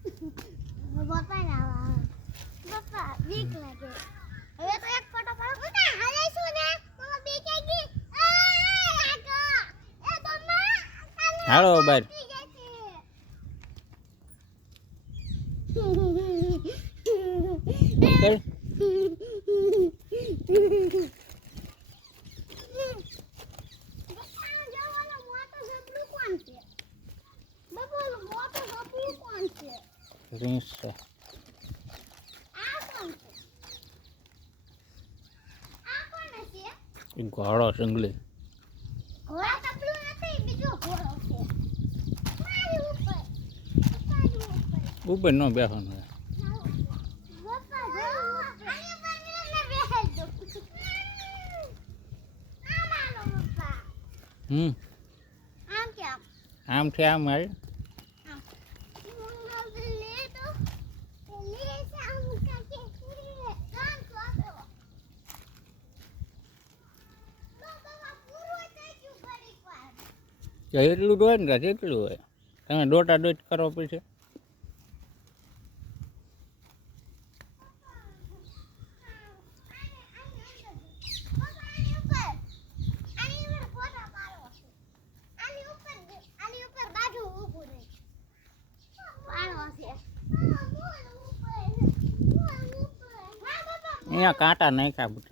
બાપા ના બાપા બીક લાગે હવે તો એક ફોટો પાડો ના હાલે શું ને મમ્મા બીક આવી એ મમ્મા હાલો બાર કર રીંસ છે એ ઘોડો જંગલી ઉપર ન બેસવાનું આમ છે આમ હાલ એટલું જ હોય ને એટલું હોય તમે દોટા દોટ કરો પછી અહીંયા કાંટા નાખ્યા